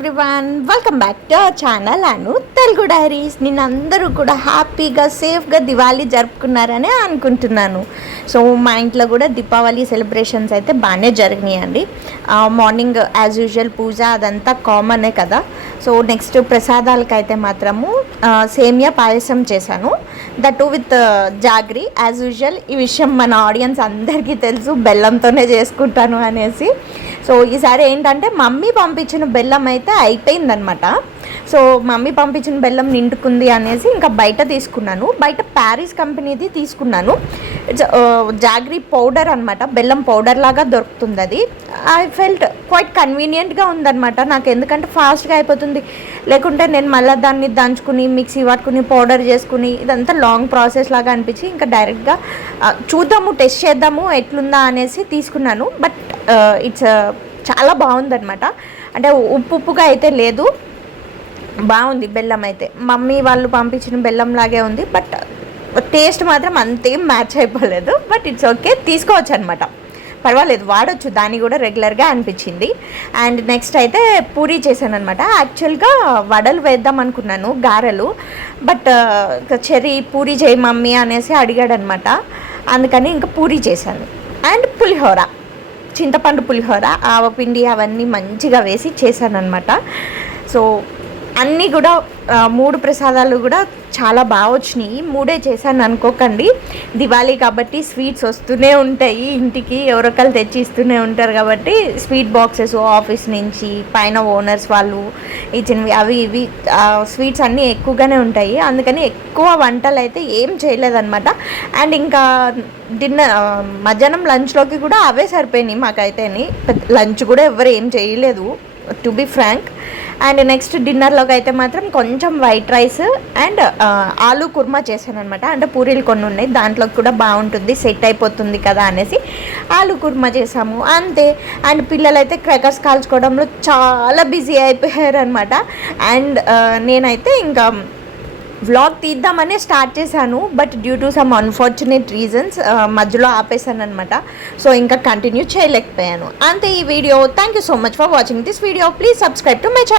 Everyone, welcome back to our channel Anu Telugu diaries. నిన్న అందరూ కూడా హ్యాపీగా సేఫ్గా దివాళీ జరుపుకున్నారని అనుకుంటున్నాను. సో మా ఇంట్లో కూడా దీపావళి సెలబ్రేషన్స్ అయితే బాగానే జరిగినాయండి. మార్నింగ్ యాజ్ యూజువల్ పూజ అదంతా కామనే కదా. సో నెక్స్ట్ ప్రసాదాలకైతే మాత్రము సేమియా పాయసం చేశాను, that with jaggery. As usual ఈ విషయం మన ఆడియన్స్ అందరికీ తెలుసు, బెల్లంతోనే చేసుకుంటాను అనేసి. సో ఈసారి ఏంటంటే మమ్మీ పంపించిన బెల్లం అయితే అయిపోయిందనమాట. సో మమ్మీ పంపించిన బెల్లం నిండుకుంది అనేసి ఇంకా బయట తీసుకున్నాను. బయట ప్యారిస్ కంపెనీది తీసుకున్నాను. ఇట్స్ జాగ్రీ పౌడర్ అనమాట, బెల్లం పౌడర్ లాగా దొరుకుతుంది అది. ఐ ఫెల్ట్ క్వైట్ కన్వీనియంట్గా ఉందన్నమాట నాకు, ఎందుకంటే ఫాస్ట్గా అయిపోతుంది. లేకుంటే నేను మళ్ళీ దాన్ని దంచుకుని మిక్సీ పట్టుకుని పౌడర్ చేసుకుని ఇదంతా లాంగ్ ప్రాసెస్ లాగా అనిపించి ఇంకా డైరెక్ట్గా చూద్దాము, టెస్ట్ చేద్దాము ఎట్లుందా అనేసి తీసుకున్నాను. బట్ ఇట్స్ చాలా బాగుందన్నమాట. అంటే ఉప్పుగా అయితే లేదు, బాగుంది బెల్లం అయితే. మమ్మీ వాళ్ళు పంపించిన బెల్లం లాగే ఉంది, బట్ టేస్ట్ మాత్రం అంతేం మ్యాచ్ అయిపోలేదు. బట్ ఇట్స్ ఓకే, తీసుకోవచ్చు అనమాట, పర్వాలేదు, వాడచ్చు దాన్ని కూడా రెగ్యులర్గా అనిపించింది. అండ్ నెక్స్ట్ అయితే పూరీ చేశాను అనమాట. యాక్చువల్గా వడలు వేద్దాం అనుకున్నాను, గారెలు. బట్ చెర్రీ పూరీ చేయి మమ్మీ అనేసి అడిగాడు అనమాట, అందుకని ఇంకా పూరీ చేశాను. అండ్ పులిహోర, చింతపండు పులిహోర, ఆవపిండి అవన్నీ మంచిగా వేసి చేశాను అనమాట. సో అన్నీ కూడా 3 ప్రసాదాలు కూడా చాలా బాగా వచ్చినాయి. 3 చేశాను అనుకోకండి, దివాళీ కాబట్టి స్వీట్స్ వస్తూనే ఉంటాయి ఇంటికి, ఎవరొకరు తెచ్చి ఇస్తూనే ఉంటారు కాబట్టి స్వీట్ బాక్సెస్ ఆఫీస్ నుంచి పైన ఓనర్స్ వాళ్ళు ఇచ్చినవి అవి ఇవి స్వీట్స్ అన్నీ ఎక్కువగానే ఉంటాయి. అందుకని ఎక్కువ వంటలు అయితే ఏం చేయలేదన్నమాట. అండ్ ఇంకా డిన్నర్ మధ్యాహ్నం లంచ్లోకి కూడా అవే సరిపోయినాయి మాకైతే. లంచ్ కూడా ఎవరు ఏం చేయలేదు, to be frank. And next డిన్నర్లోకి అయితే మాత్రం కొంచెం white rice and aloo kurma చేశాను అనమాట. అంటే పూరీలు కొన్ని ఉన్నాయి, దాంట్లోకి కూడా బాగుంటుంది, సెట్ అయిపోతుంది కదా అనేసి ఆలూ కుర్మా చేసాము అంతే. అండ్ పిల్లలైతే క్రాకర్స్ కాల్చుకోవడంలో చాలా బిజీ అయిపోయారు అనమాట. అండ్ నేనైతే ఇంకా వ్లాగ్ తీద్దామని స్టార్ట్ చేశాను, but due to some unfortunate reasons మధ్యలో ఆపేశాను అనమాట. సో ఇంకా కంటిన్యూ చేయలేకపోయాను అంతే ఈ video. Thank you so much for watching this video. Please subscribe to my channel.